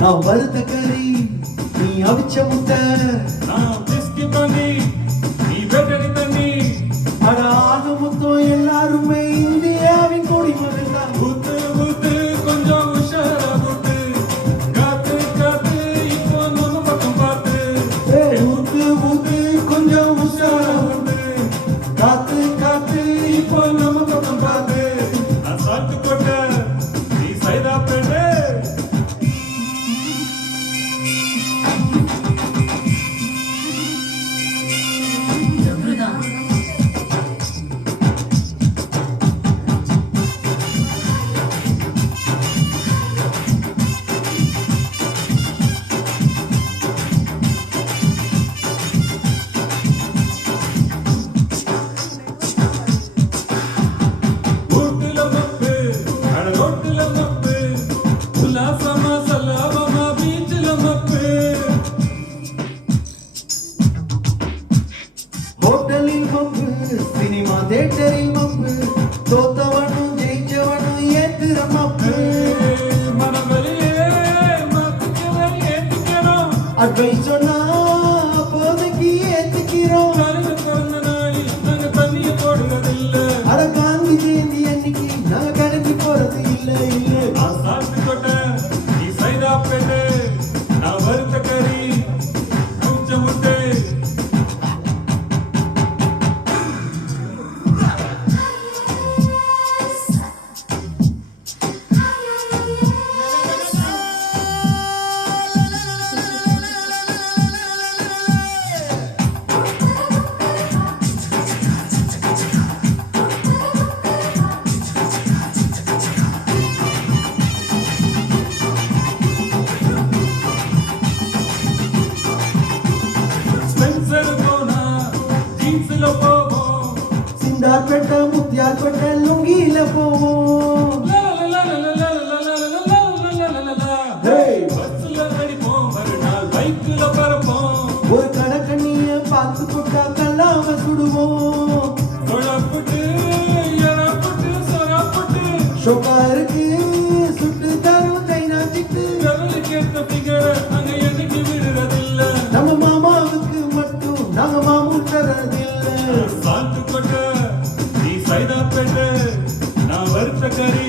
நான் வறுத்த கறி நீ அவிச்ச முட்டை நான் பிஸ்கி பண்ணி நீ வெட்டடி தண்ணி அட ஆக மொத்தம் எல்லாருமே இந்தியாவின் குடிமகன் தான். ஊத்து ஊத்து கொஞ்சம் உஷாரா ஊத்து காத்து காத்து இப்போ நம்ம பக்கம் பார்த்து ஊத்து ஊத்து கொஞ்சம் உஷாரா வந்து காத்து காத்து இப்போ நம்ம பக்கம் பார்த்து நான் சாட்டு கொட்ட நீ சைதா பெண்ணே ஹோட்டலில் மப்பு சினிமா தியேட்டரில் மப்பு தோத்தவனும் ஜெயிச்சவனும் ஏத்துற மப்பு அட்வைஸ் சொன்னா அப்போதைக்கு ஏத்துக்கிறோம். அட காந்தி ஜெயந்தி அன்னைக்கு நாங்க கடைக்கு போறது இல்ல இல்ல சிந்தார்பேட்டை முத்தியார்பேட்டை லுங்கியில போவோம். ஒரு கணக்கண்ணிய பார்த்து போட்டா கல்லாம சுடுவோம். ஷோக்கா இருக்கு சுட்டு தரும் தைனாச்சிட்டு நம்ம மாமாவுக்கு மட்டும் நாங்க மாமூல் தரதில்லை. நான் வறுத்த கறி